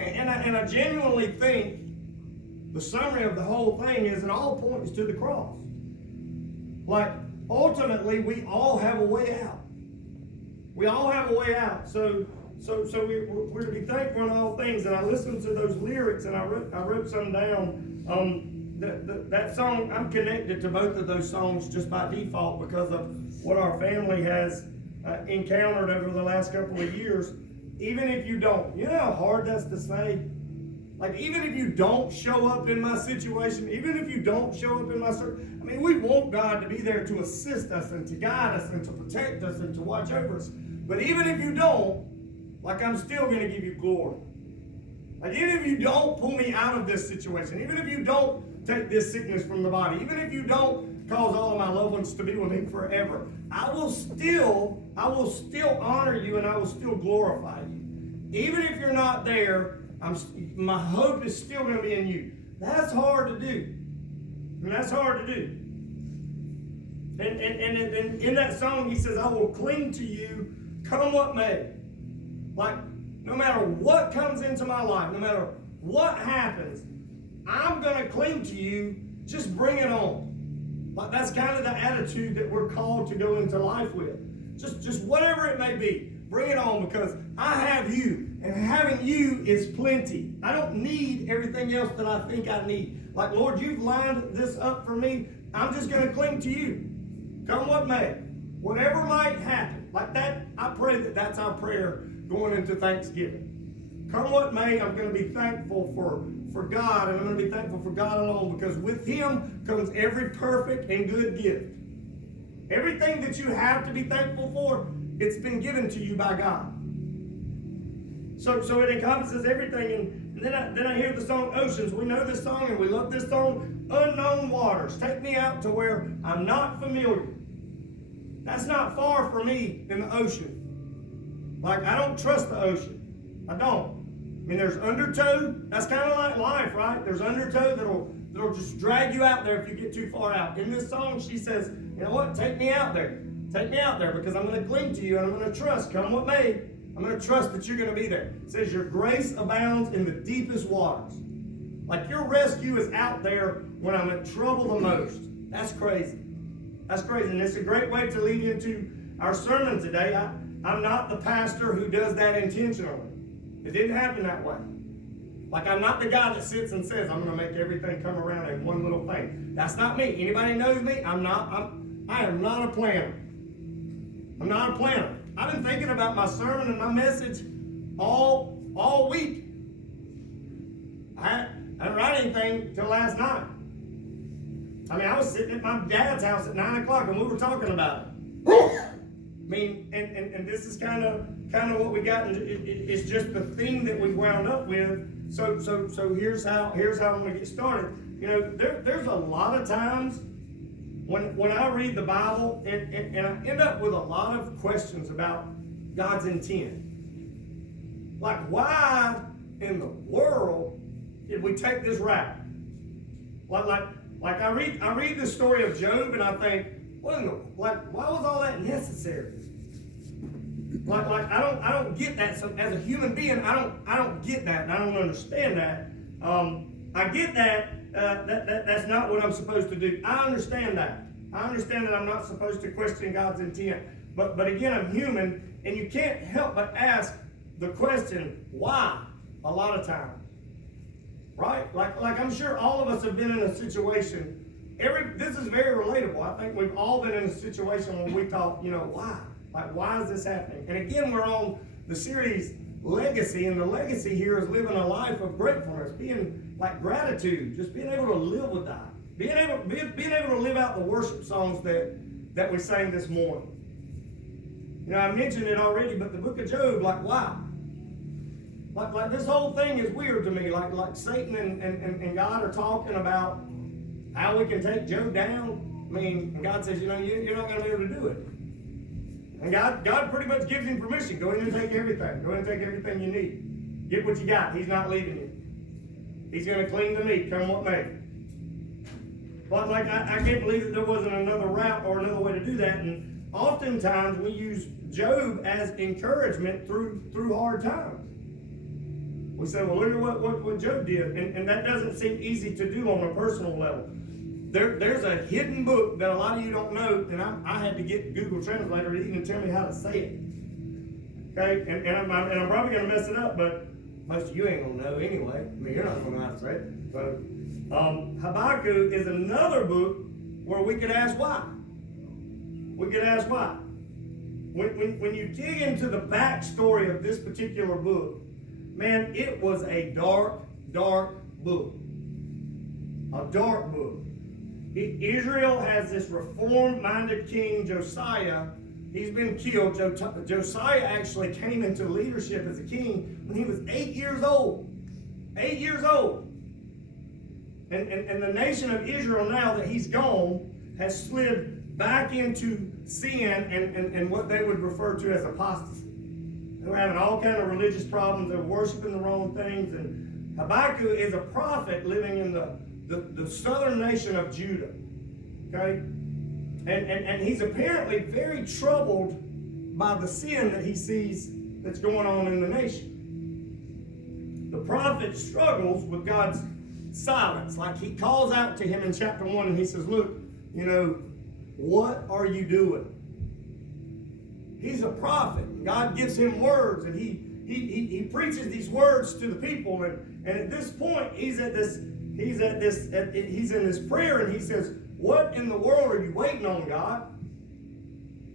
And I genuinely think the summary of the whole thing is it all points to the cross. Like, ultimately, we all have a way out. We all have a way out. So we're to be thankful in all things. And I listened to those lyrics, and I wrote some down. That song, I'm connected to both of those songs just by default because of what our family has encountered over the last couple of years. Even if you don't, you know how hard that's to say? Like, even if you don't show up in my situation, even if you don't show up in my I mean, we want God to be there to assist us and to guide us and to protect us and to watch over us. But even if you don't, like, I'm still going to give you glory. Like, even if you don't pull me out of this situation, even if you don't take this sickness from the body, even if you don't cause all of my loved ones to be with me forever, I will still honor you and I will still glorify you. Even if you're not there, my hope is still going to be in you. That's hard to do. And that's hard to do. And in that song, he says, I will cling to you, come what may. Like, no matter what comes into my life, no matter what happens, I'm going to cling to you. Just bring it on. Like, that's kind of the attitude that we're called to go into life with. Just whatever it may be, bring it on, because I have you. And having you is plenty. I don't need everything else that I think I need. Like, Lord, you've lined this up for me. I'm just going to cling to you. Come what may. Whatever might happen. Like that, I pray that that's our prayer going into Thanksgiving. Come what may, I'm going to be thankful for God, and I'm going to be thankful for God alone, because with Him comes every perfect and good gift. Everything that you have to be thankful for, it's been given to you by God. So it encompasses everything. And then I hear the song Oceans. We know this song and we love this song. Unknown waters. Take me out to where I'm not familiar. That's not far from me in the ocean. Like, I don't trust the ocean. I don't. I mean, there's undertow. That's kind of like life, right? There's undertow that'll just drag you out there if you get too far out. In this song, she says, you know what? Take me out there. Take me out there, because I'm going to cling to you and I'm going to trust, come what may. I'm going to trust that you're going to be there. It says your grace abounds in the deepest waters. Like, your rescue is out there when I'm in trouble the most. That's crazy. That's crazy. And it's a great way to lead into our sermon today. I'm not the pastor who does that intentionally. It didn't happen that way. Like, I'm not the guy that sits and says, I'm going to make everything come around in one little thing. That's not me. Anybody knows me? I am not a planner. I'm not a planner. I've been thinking about my sermon and my message all week. I didn't write anything till last night. I mean, I was sitting at my dad's house at 9 o'clock and we were talking about it. I mean, and this is kind of what we got. It's just the theme that we wound up with. So here's how I'm going to get started. You know, there's a lot of times when I read the Bible, and I end up with a lot of questions about God's intent. Like, why in the world did we take this route? Like I read the story of Job, and I think, why was all that necessary? Like I don't get that. So as a human being, I don't get that, and I don't understand that. I get that. That's not what I'm supposed to do. I understand that. I understand that I'm not supposed to question God's intent. But again, I'm human, and you can't help but ask the question, why, a lot of times. Right? Like I'm sure all of us have been in a situation. This is very relatable. I think we've all been in a situation where we thought, why? Like, why is this happening? And again, we're on the series Legacy, and the legacy here is living a life of gratefulness, being like gratitude, just being able to live with that, being able to live out the worship songs that we sang this morning. I mentioned it already, but the book of Job, like, why? Like this whole thing is weird to me. Like Satan and God are talking about how we can take Job down. I mean, and God says, you're not going to be able to do it. And God pretty much gives him permission. Go in and take everything. Go in and take everything you need. Get what you got. He's not leaving you. He's going to cling to me, come what may. But I can't believe that there wasn't another route or another way to do that. And oftentimes we use Job as encouragement through hard times. We say, well, look at what Job did. And that doesn't seem easy to do on a personal level. There's a hidden book that a lot of you don't know, and I had to get Google Translator to even tell me how to say it. Okay? And I'm probably going to mess it up, but most of you ain't going to know anyway. I mean, you're not going to know how to say it. But Habakkuk is another book where we could ask why. We could ask why. When you dig into the backstory of this particular book, man, it was a dark, dark book. A dark book. Israel has this reformed-minded king, Josiah. He's been killed. Josiah actually came into leadership as a king when he was 8 years old. 8 years old. And the nation of Israel, now that he's gone, has slid back into sin and what they would refer to as apostasy. They were having all kinds of religious problems. They were worshiping the wrong things. And Habakkuk is a prophet living in the southern nation of Judah. Okay? And he's apparently very troubled by the sin that he sees that's going on in the nation. The prophet struggles with God's silence. Like he calls out to him in chapter 1 and he says, look, what are you doing? He's a prophet. God gives him words and he preaches these words to the people. And at this point, he's in this prayer and he says, what in the world are you waiting on, God?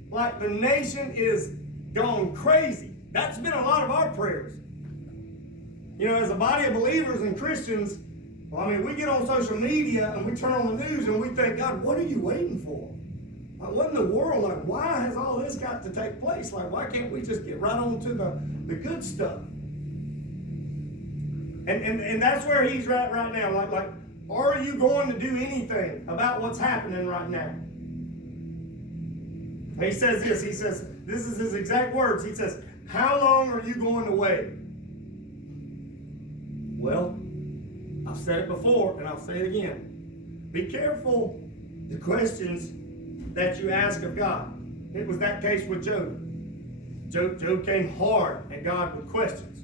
Like the nation is gone crazy. That's been a lot of our prayers. As a body of believers and Christians, we get on social media and we turn on the news and we think, God, what are you waiting for? What in the world? Why has all this got to take place? Why can't we just get right on to the good stuff? And that's where he's right now. Are you going to do anything about what's happening right now? He says this. He says, this is his exact words. He says, how long are you going to wait? Well, I've said it before, and I'll say it again. Be careful the questions that you ask of God. It was that case with Job. Job came hard at God with questions.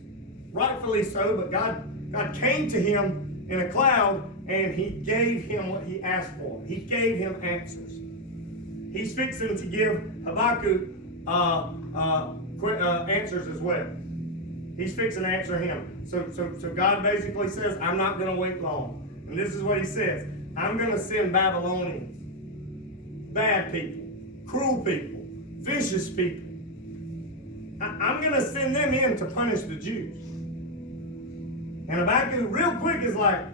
Rightfully so, but God came to him in a cloud, and he gave him what he asked for. He gave him answers. He's fixing to give Habakkuk answers as well. He's fixing to answer him. So God basically says, I'm not going to wait long. And this is what he says. I'm going to send Babylonians, bad people, cruel people, vicious people. I'm going to send them in to punish the Jews. And Habakkuk real quick is like,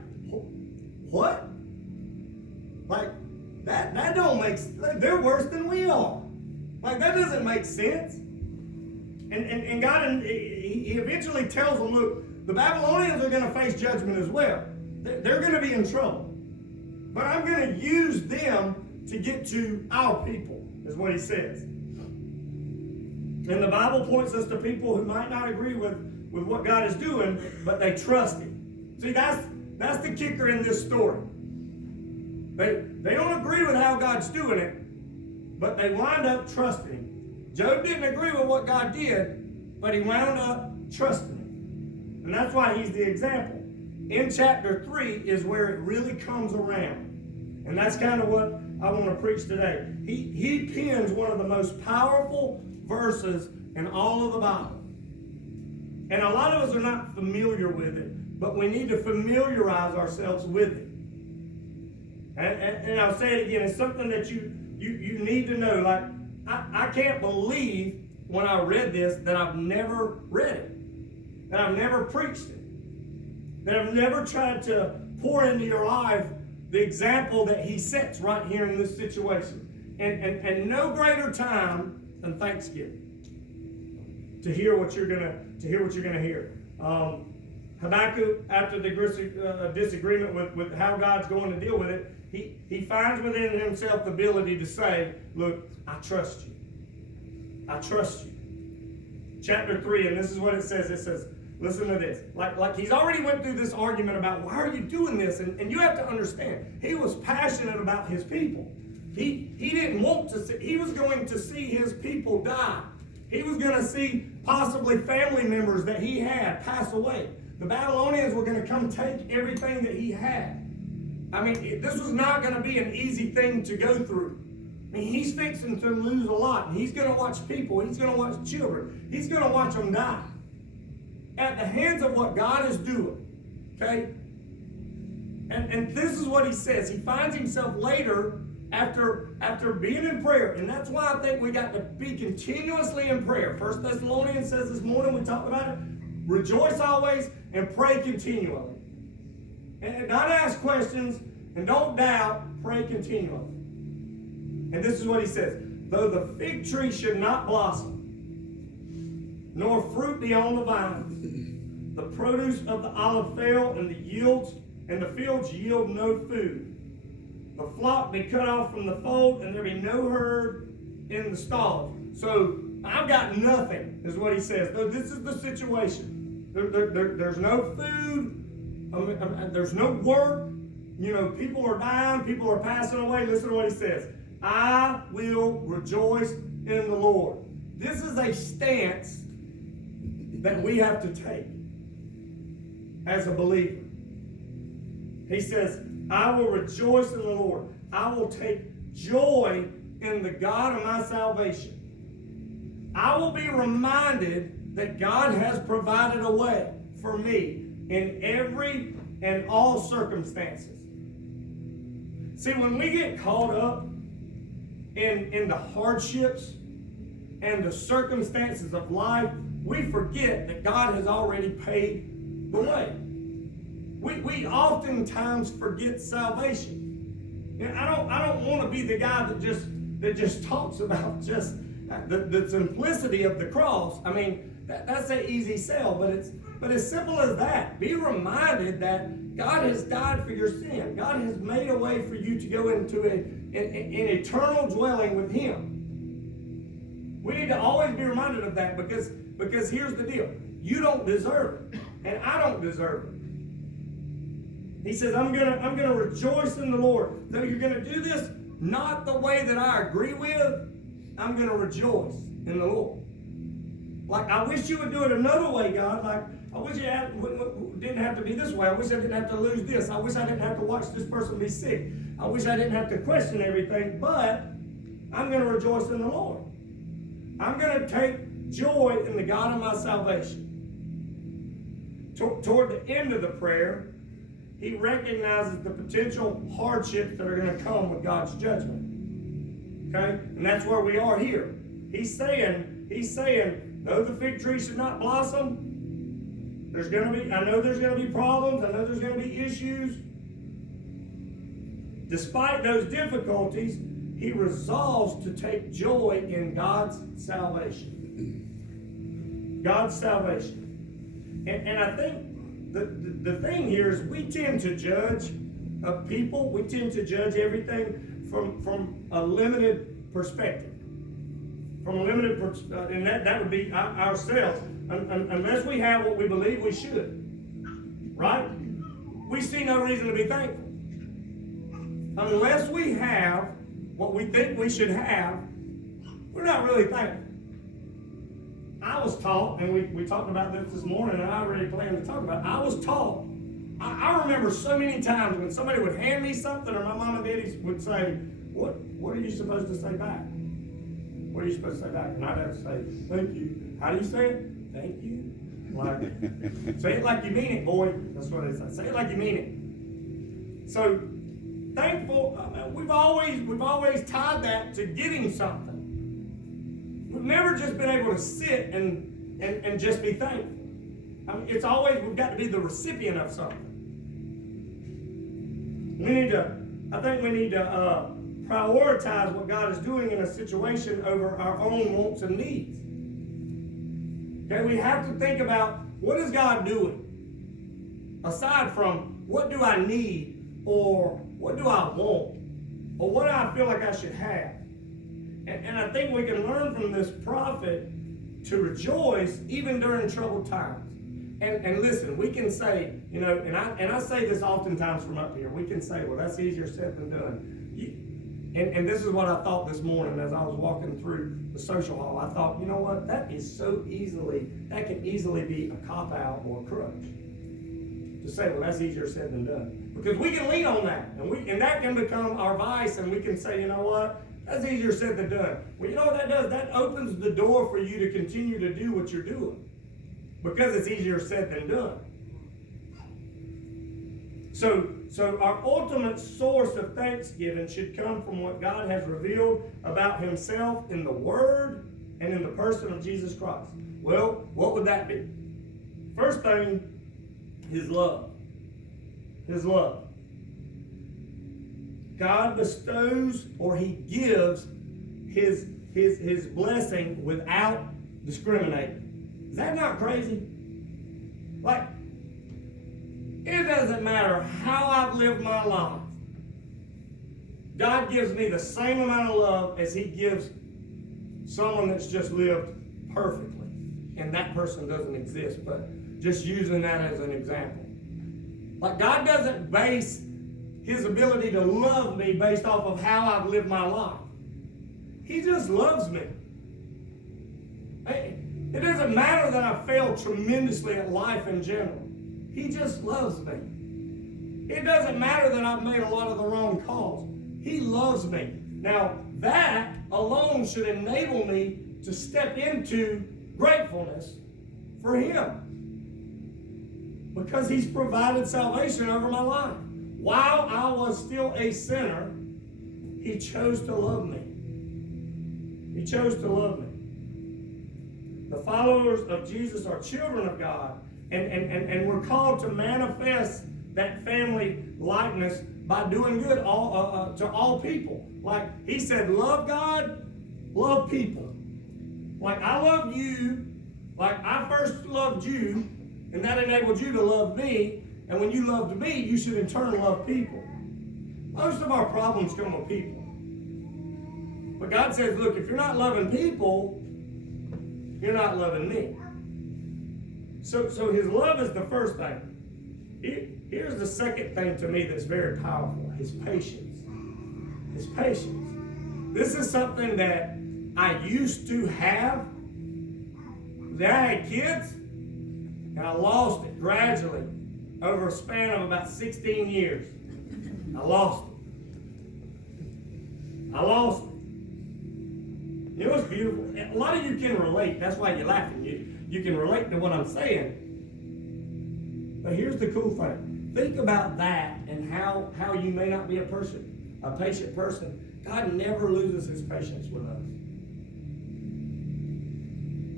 what? That don't make sense. They're worse than we are. That doesn't make sense. And God, he eventually tells them, look, the Babylonians are going to face judgment as well. They're going to be in trouble. But I'm going to use them to get to our people, is what he says. And the Bible points us to people who might not agree with what God is doing, but they trust him. See, that's the kicker in this story. They don't agree with how God's doing it, but they wind up trusting him. Job didn't agree with what God did, but he wound up trusting him. And that's why he's the example. In chapter 3 is where it really comes around. And that's kind of what I want to preach today. He pens one of the most powerful verses in all of the Bible. And a lot of us are not familiar with it, but we need to familiarize ourselves with it. And I'll say it again, it's something that you need to know. I can't believe when I read this that I've never read it, that I've never preached it, that I've never tried to pour into your life the example that he sets right here in this situation. And no greater time than Thanksgiving to hear what you're gonna hear. Habakkuk, after the disagreement with how God's going to deal with it, he finds within himself the ability to say, look, I trust you. I trust you. Chapter 3, and this is what it says. It says, listen to this. Like he's already went through this argument about why are you doing this? And you have to understand, he was passionate about his people. He didn't want to see, he was going to see his people die. He was going to see possibly family members that he had pass away. the Babylonians were going to come take everything that he had. I mean, this was not going to be an easy thing to go through. I mean, he's fixing to lose a lot. And he's going to watch people. He's going to watch children. He's going to watch them die at the hands of what God is doing. Okay? And this is what he says. He finds himself later after being in prayer. And that's why I think we got to be continuously in prayer. 1 Thessalonians says this morning, we talked about it. Rejoice always and pray continually. And not ask questions and don't doubt, pray continually. And this is what he says. Though the fig tree should not blossom, nor fruit be on the vines, the produce of the olive fail, and the fields yield no food. The flock be cut off from the fold, and there be no herd in the stalls. So I've got nothing, is what he says. Though this is the situation. There's no food. There's no work. You know, people are dying. People are passing away. Listen to what he says. I will rejoice in the Lord. This is a stance that we have to take as a believer. He says, I will rejoice in the Lord. I will take joy in the God of my salvation. I will be reminded that God has provided a way for me in every and all circumstances. See, when we get caught up in the hardships and the circumstances of life, we forget that God has already paid the way. We oftentimes forget salvation. And I don't want to be the guy that just talks about just the simplicity of the cross. I mean, that's an easy sell, but as simple as that. Be reminded that God has died for your sin. God has made a way for you to go into an eternal dwelling with Him. We need to always be reminded of that because here's the deal. You don't deserve it, and I don't deserve it. He says, I'm gonna rejoice in the Lord. Though you're gonna do this not the way that I agree with, I'm gonna rejoice in the Lord. Like, I wish you would do it another way, God. Like, I wish it didn't have to be this way. I wish I didn't have to lose this. I wish I didn't have to watch this person be sick. I wish I didn't have to question everything, but I'm going to rejoice in the Lord. I'm going to take joy in the God of my salvation. Toward the end of the prayer, he recognizes the potential hardships that are going to come with God's judgment. Okay? And that's where we are here. He's saying, though the fig tree should not blossom, I know there's going to be problems. I know there's going to be issues. Despite those difficulties, he resolves to take joy in God's salvation. God's salvation. And I think the thing here is we tend to judge people. We tend to judge everything from a limited perspective. From a limited perspective, and that would be ourselves. Unless we have what we believe we should. Right? We see no reason to be thankful. Unless we have what we think we should have, we're not really thankful. I was taught, and we talked about this morning, and I already planned to talk about it. I was taught. I remember so many times when somebody would hand me something, or my mom and daddy would say, what are you supposed to say back? What are you supposed to say back? And I'd have to say, thank you. How do you say it? Thank you. Like, say it like you mean it, boy. That's what they say. Say it like you mean it. So, thankful, we've always tied that to getting something. We've never just been able to sit and just be thankful. I mean, it's always, we've got to be the recipient of something. I think we need to prioritize what God is doing in a situation over our own wants and needs. Okay, we have to think about, what is God doing? Aside from, what do I need? Or what do I want? Or what do I feel like I should have? And I think we can learn from this prophet to rejoice even during troubled times. And listen, we can say, and I say this oftentimes from up here, we can say, well, that's easier said than done. And this is what I thought this morning as I was walking through the social hall. I thought, you know what? That can easily be a cop-out or a crutch. to say, well, that's easier said than done. Because we can lean on that, and that can become our vice, and we can say, you know what? That's easier said than done. Well, you know what that does? That opens the door for you to continue to do what you're doing. Because it's easier said than done. So our ultimate source of thanksgiving should come from what God has revealed about himself in the Word and in the person of Jesus Christ. Well, what would that be? First thing, his love. His love. God bestows, or he gives his blessing without discriminating. Is that not crazy? Like, it doesn't matter how I've lived my life. God gives me the same amount of love as he gives someone that's just lived perfectly. And that person doesn't exist, but just using that as an example. Like, God doesn't base his ability to love me based off of how I've lived my life. He just loves me. It doesn't matter that I failed tremendously at life in general. He just loves me. It doesn't matter that I've made a lot of the wrong calls. He loves me. Now, that alone should enable me to step into gratefulness for him. Because he's provided salvation over my life. While I was still a sinner, he chose to love me. He chose to love me. The followers of Jesus are children of God, and we're called to manifest that family likeness by doing good to all people. Like he said, love God, love people. Like I love you, like I first loved you, and that enabled you to love me. And when you loved me, you should in turn love people. Most of our problems come with people. But God says, look, if you're not loving people, you're not loving me. So his love is the first thing. Here's the second thing to me that's very powerful. His patience. His patience. This is something that I used to have. That I had kids, and I lost it gradually over a span of about 16 years. I lost it. You know what's beautiful? A lot of you can relate. That's why you're laughing. You can relate to what I'm saying. But here's the cool thing. Think about that and how you may not be a patient person. God never loses his patience with us.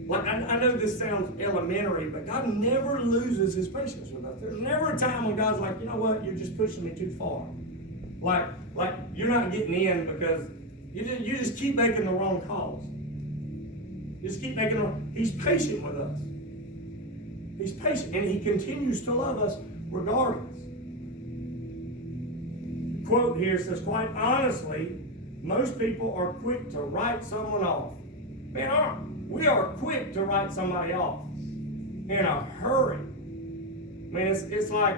Like, I know this sounds elementary, but God never loses his patience with us. There's never a time when God's like, you know what, you're just pushing me too far. Like you're not getting in because you just keep making the wrong calls. Just keep making the wrong. He's patient with us. He's patient, and he continues to love us regardless. The quote here says, quite honestly, most people are quick to write someone off. Man, we are quick to write somebody off in a hurry. I mean, it's like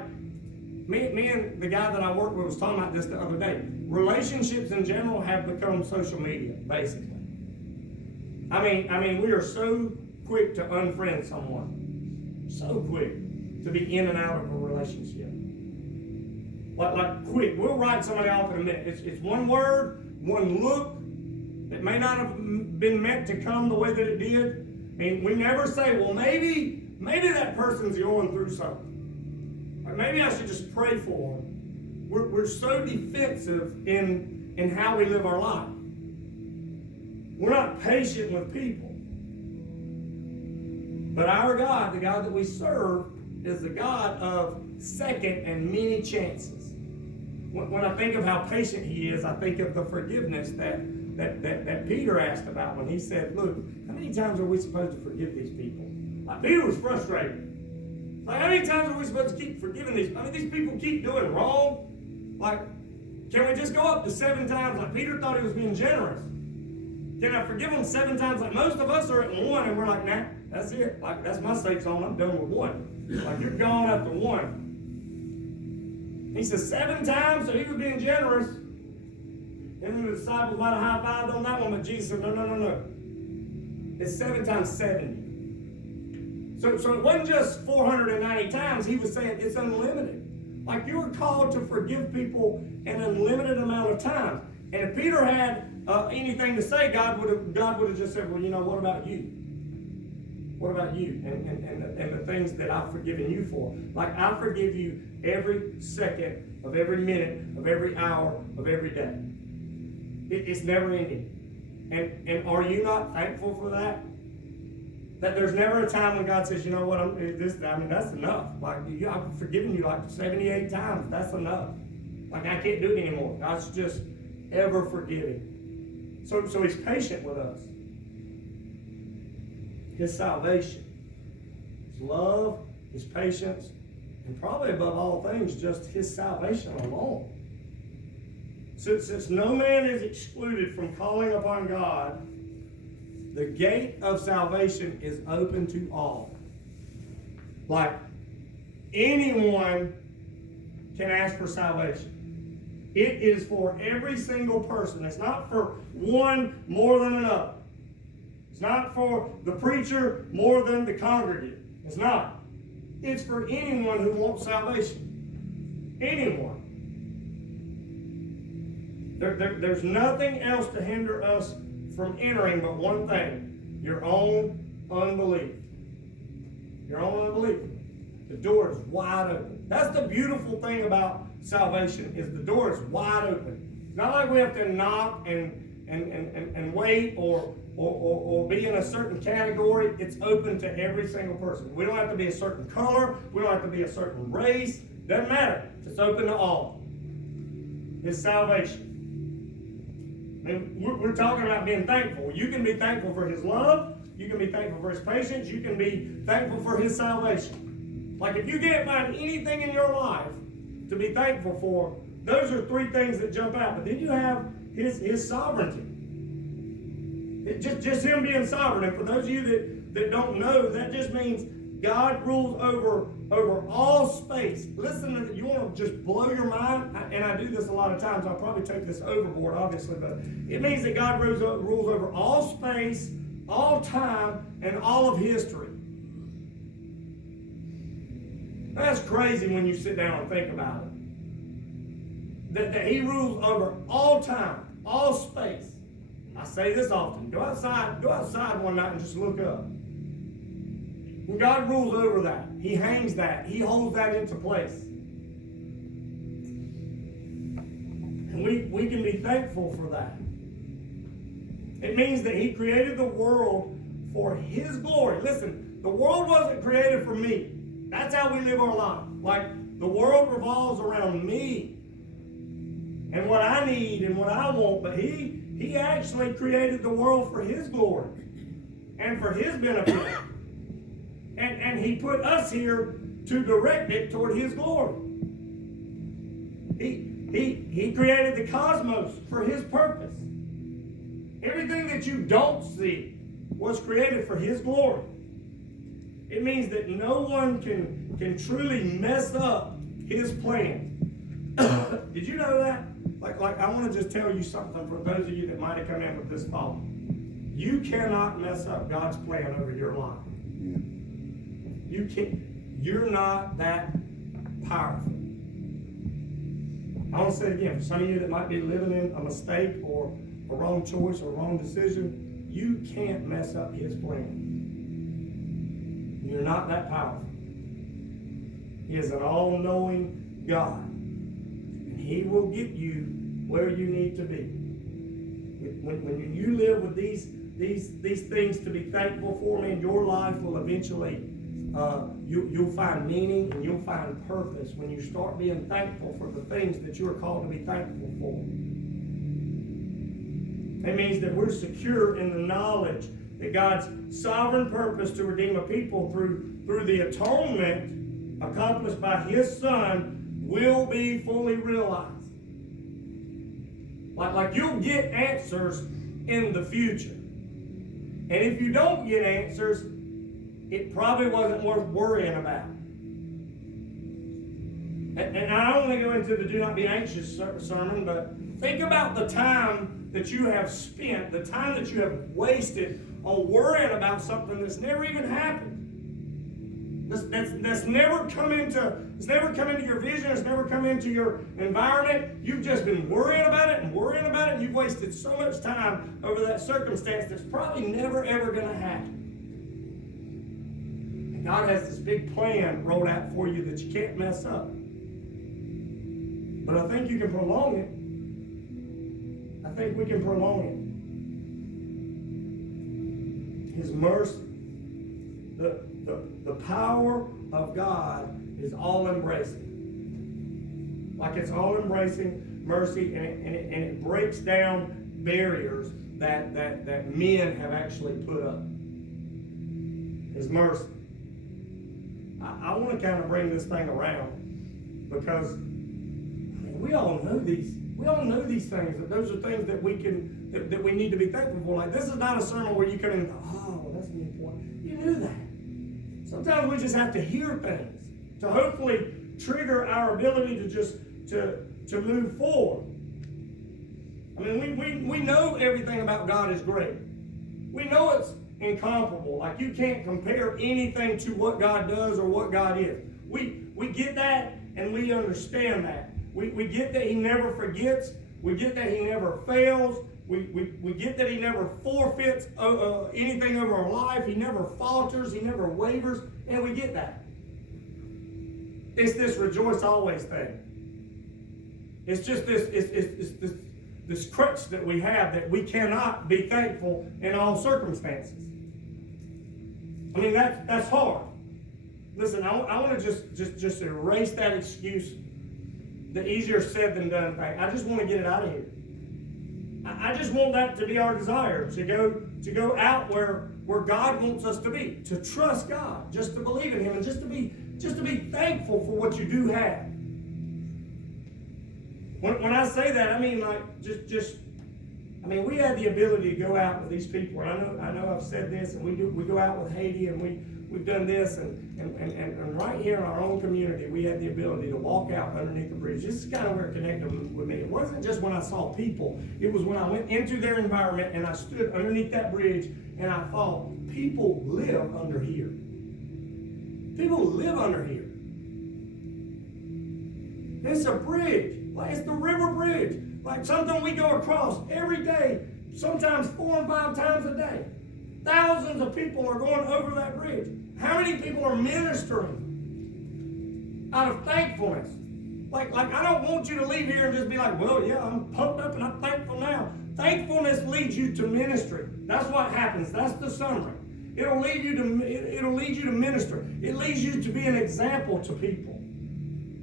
me and the guy that I work with was talking about this the other day. Relationships in general have become social media, basically. I mean, we are so quick to unfriend someone, so quick to be in and out of a relationship. Like quick, we'll write somebody off in a minute. It's one word, one look. It may not have been meant to come the way that it did. I mean, we never say, well, maybe that person's going through something. Or maybe I should just pray for them. We're so defensive in how we live our life. We're not patient with people. But our God, the God that we serve, is the God of second and many chances. When I think of how patient he is, I think of the forgiveness that Peter asked about when he said, look, how many times are we supposed to forgive these people? Like Peter was frustrated. Like, how many times are we supposed to keep forgiving these? I mean, these people keep doing wrong. Like, can we just go up to 7 times? Like Peter thought he was being generous. Can I forgive them 7 times? Like most of us are at 1 and we're like, nah, that's it. Like, that's my safe zone. I'm done with 1. Like, you're gone after 1. He says 7 times, so he was being generous. And the disciples might have high-fived on that one, but Jesus said, no. It's 7 times 70. So it wasn't just 490 times. He was saying it's unlimited. Like you were called to forgive people an unlimited amount of time. And if Peter had anything to say, God would have just said, well, what about you? What about you and the things that I've forgiven you for? Like I forgive you every second of every minute of every hour of every day. It's never ending. And are you not thankful for that? That there's never a time when God says, that's enough. Like I've forgiven you like 78 times. That's enough. Like I can't do it anymore. God's just ever forgiving. So he's patient with us. His salvation, his love, his patience, and probably above all things, just his salvation alone. Since no man is excluded from calling upon God, the gate of salvation is open to all. Like anyone can ask for salvation. It is for every single person. It's not for one more than another. It's not for the preacher more than the congregant. It's not. It's for anyone who wants salvation. Anyone. There's nothing else to hinder us from entering but one thing: your own unbelief. Your own unbelief. The door is wide open. That's the beautiful thing about salvation, is the door is wide open. It's not like we have to knock and wait or be in a certain category. It's open to every single person. We don't have to be a certain color. We don't have to be a certain race. Doesn't matter. It's open to all. It's salvation. And we're talking about being thankful. You can be thankful for his love. You can be thankful for his patience. You can be thankful for his salvation. Like if you can't find anything in your life to be thankful for, those are three things that jump out. But then you have his sovereignty. Just him being sovereign. And for those of you that don't know, that just means God rules over all space. Listen, you want to just blow your mind? And I do this a lot of times. I'll probably take this overboard, obviously, but it means that God rules over all space, all time, and all of history. That's crazy when you sit down and think about it. That he rules over all time, all space. I say this often. Go outside one night and just look up. When God rules over that, he hangs that, he holds that into place. And we can be thankful for that. It means that he created the world for his glory. Listen, the world wasn't created for me. That's how we live our life. Like the world revolves around me and what I need and what I want, but he actually created the world for his glory and for his benefit. And he put us here to direct it toward his glory. He created the cosmos for his purpose. Everything that you don't see was created for his glory. It means that no one can truly mess up his plan. Did you know that? Like I want to just tell you something for those of you that might have come in with this thought. You cannot mess up God's plan over your life. You can't. You're not that powerful. I want to say it again. For some of you that might be living in a mistake or a wrong choice or a wrong decision, you can't mess up his plan. You're not that powerful. He is an all-knowing God. And he will get you where you need to be. When you live with these things to be thankful for, man, your life will eventually you'll find meaning and you'll find purpose when you start being thankful for the things that you are called to be thankful for. It means that we're secure in the knowledge that God's sovereign purpose to redeem a people through the atonement accomplished by his Son will be fully realized. Like you'll get answers in the future. And if you don't get answers, it probably wasn't worth worrying about. And I don't want to go into the do not be anxious sermon, but think about the time that you have spent, the time that you have wasted on worrying about something that's never even happened. that's never come into your vision, it's never come into your environment. You've just been worrying about it, and you've wasted so much time over that circumstance that's probably never ever going to happen. And God has this big plan rolled out for you that you can't mess up. But I think you can prolong it. I think we can prolong it. His mercy, the power of God is all embracing. Like it's all embracing mercy, and it breaks down barriers that men have actually put up. His mercy. I want to kind of bring this thing around because we all know these. We all know these things. That those are things that we need to be thankful for. Like, this is not a sermon where you come in and go, oh, that's the point. You knew that. Sometimes we just have to hear things to hopefully trigger our ability to just to move forward. I mean, we know everything about God is great. We know it's incomparable. Like, you can't compare anything to what God does or what God is. We get that, and we understand that. We get that He never forgets. We get that He never fails. We get that He never forfeits anything over our life. He never falters. He never wavers. And we get that. It's this rejoice always thing. It's just this crutch that we have that we cannot be thankful in all circumstances. I mean, that's hard. Listen, I want to just erase that excuse. The easier said than done thing. I just want to get it out of here. I just want that to be our desire, to go out where God wants us to be, to trust God, just to believe in Him, and just to be thankful for what you do have. When I say that, I mean like we had the ability to go out with these people, and I know I've said this, and we go out with Haiti, and we've done this, and right here in our own community, we had the ability to walk out underneath the bridge. This is kind of where it connected with me. It wasn't just when I saw people. It was when I went into their environment and I stood underneath that bridge and I thought, people live under here. People live under here. It's a bridge. Like, it's the river bridge. Like something we go across every day, sometimes 4 and 5 times a day. Thousands of people are going over that bridge. How many people are ministering out of thankfulness? Like I don't want you to leave here and just be like, well, yeah, I'm pumped up and I'm thankful now. Thankfulness leads you to ministry. That's what happens. That's the summary. It'll lead you to minister. It leads you to be an example to people.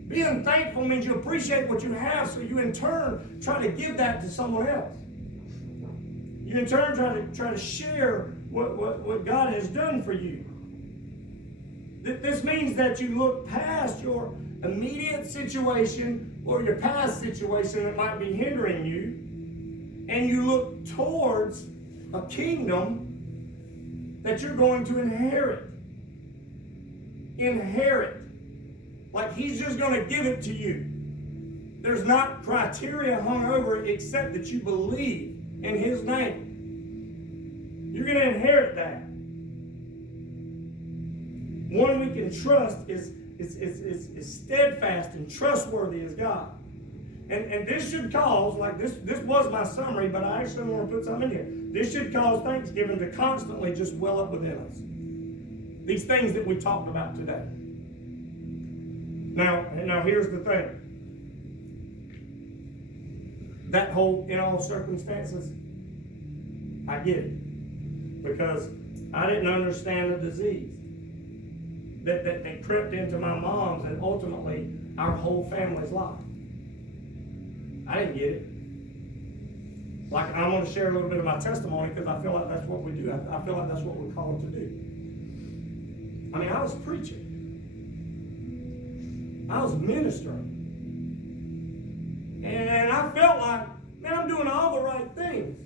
Being thankful means you appreciate what you have, so you in turn try to give that to someone else. You in turn try to share what God has done for you. This means that you look past your immediate situation or your past situation that might be hindering you, and you look towards a kingdom that you're going to inherit. Like He's just going to give it to you. There's not criteria hung over it except that you believe in His name. You're going to inherit that. One we can trust is steadfast and trustworthy as God. And this should cause, like this was my summary, but I actually want to put something in here. This should cause Thanksgiving to constantly just well up within us. These things that we talked about today. Now here's the thing. That whole in all circumstances, I get it. Because I didn't understand the disease that crept into my mom's and ultimately our whole family's life. I didn't get it. Like, I want to share a little bit of my testimony because I feel like that's what we do. I feel like that's what we're called to do. I mean, I was preaching. I was ministering. And I felt like, man, I'm doing all the right things.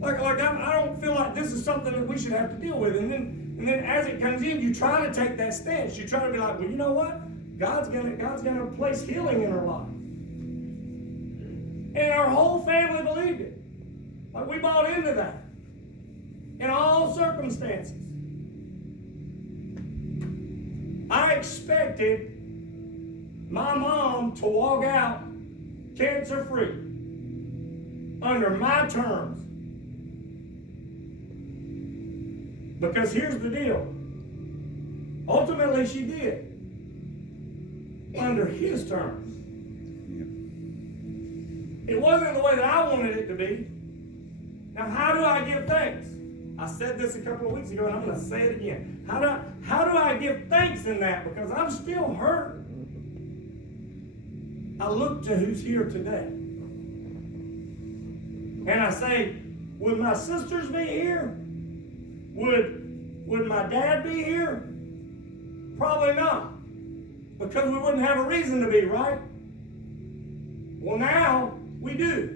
Like I don't feel like this is something that we should have to deal with. And then as it comes in, you try to take that stance. You try to be like, well, you know what? God's gonna place healing in our life. And our whole family believed it. Like, we bought into that. In all circumstances. I expected my mom to walk out cancer-free under my terms. Because here's the deal. Ultimately, she did. Under his terms. It wasn't the way that I wanted it to be. Now, how do I give thanks? I said this a couple of weeks ago, and I'm going to say it again. How do I give thanks in that? Because I'm still hurt. I look to who's here today. And I say, would my sisters be here? Would my dad be here? Probably not. Because we wouldn't have a reason to be, right? Well, now we do.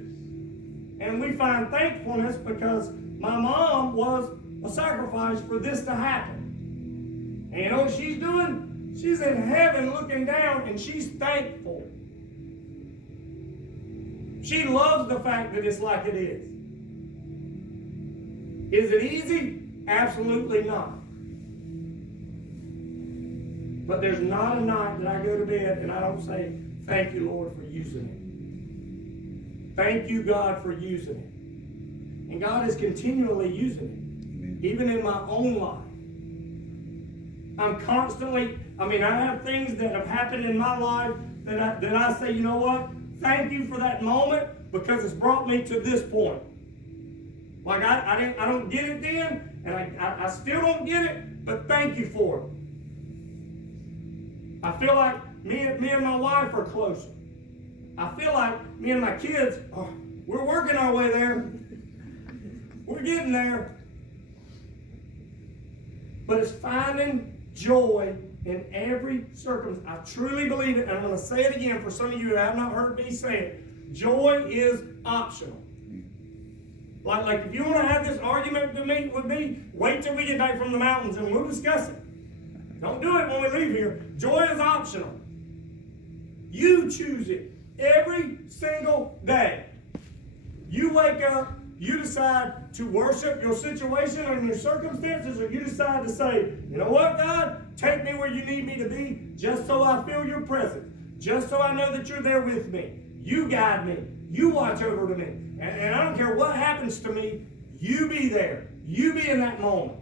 And we find thankfulness because my mom was a sacrifice for this to happen. And you know what she's doing? She's in heaven looking down and she's thankful. She loves the fact that it's like it is. Is it easy? Absolutely not. But there's not a night that I go to bed and I don't say, thank you, Lord, for using it. Thank you, God, for using it. And God is continually using it, even in my own life. I'm constantly, I have things that have happened in my life that I say, you know what? Thank you for that moment because it's brought me to this point. Like I don't get it then, and I still don't get it, but thank you for it. I feel like me and my wife are closer. I feel like me and my kids, we're working our way there. We're getting there. But it's finding joy in every circumstance. I truly believe it, and I'm going to say it again for some of you who have not heard me say it. Joy is optional. Like if you want to have this argument with me, wait till we get back from the mountains and we'll discuss it. Don't do it when we leave here. Joy is optional. You choose it every single day. You wake up, you decide to worship your situation and your circumstances, or you decide to say, you know what, God? Take me where you need me to be, just so I feel your presence, just so I know that you're there with me. You guide me. You watch over to me. And I don't care what happens to me, you be there. You be in that moment.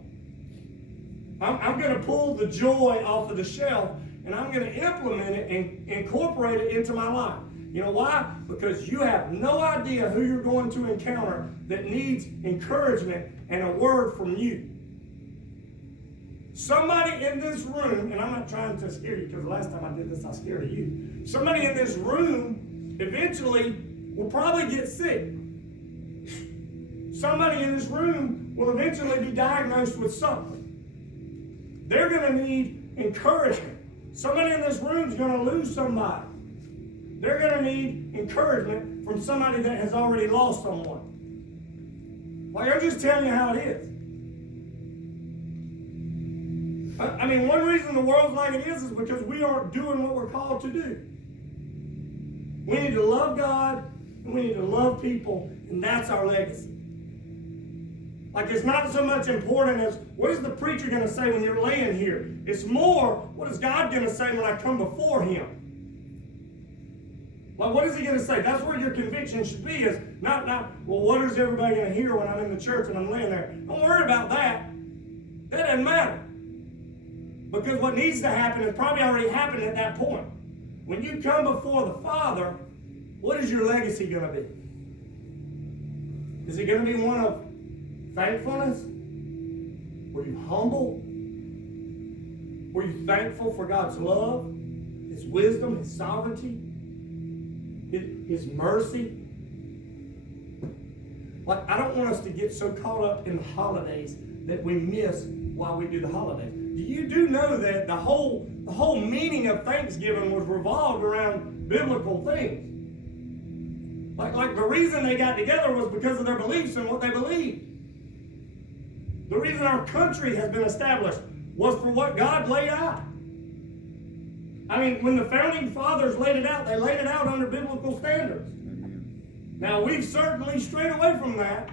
I'm going to pull the joy off of the shelf, and I'm going to implement it and incorporate it into my life. You know why? Because you have no idea who you're going to encounter that needs encouragement and a word from you. Somebody in this room, and I'm not trying to scare you because the last time I did this, I scared you. Somebody in this room eventually will probably get sick. Somebody in this room will eventually be diagnosed with something. They're going to need encouragement. Somebody in this room is going to lose somebody. They're going to need encouragement from somebody that has already lost someone. Like, I'm just telling you how it is. One reason the world's like it is because we aren't doing what we're called to do. We need to love God, and we need to love people, and that's our legacy. Like, it's not so much important as, what is the preacher going to say when you're laying here? It's more, what is God going to say when I come before him? Well, what is he going to say? That's where your conviction should be, is not, well, what is everybody going to hear when I'm in the church and I'm laying there? Don't worry about that. That doesn't matter. Because what needs to happen has probably already happened at that point. When you come before the Father, what is your legacy going to be? Is it going to be one of thankfulness? Were you humble? Were you thankful for God's love, His wisdom, His sovereignty, His mercy? Like, I don't want us to get so caught up in the holidays that we miss why we do the holidays. You do know that the whole meaning of Thanksgiving was revolved around biblical things. Like the reason they got together was because of their beliefs and what they believed. The reason our country has been established was for what God laid out. When the founding fathers laid it out, they laid it out under biblical standards. Now, we've certainly strayed away from that.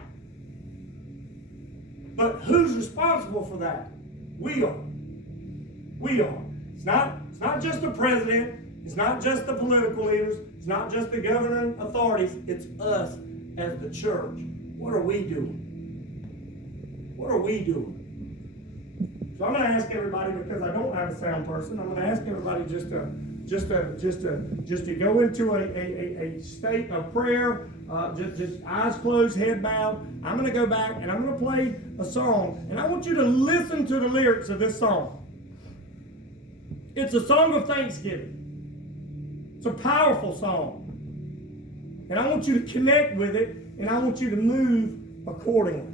But who's responsible for that? We are. We are. It's not just the president. It's not just the political leaders. It's not just the governing authorities. It's us as the church. What are we doing? What are we doing? So I'm going to ask everybody, because I don't have a sound person, I'm going to ask everybody just to go into a state of prayer, just eyes closed, head bowed. I'm going to go back and I'm going to play a song, and I want you to listen to the lyrics of this song. It's a song of thanksgiving. It's a powerful song. And I want you to connect with it, and I want you to move accordingly.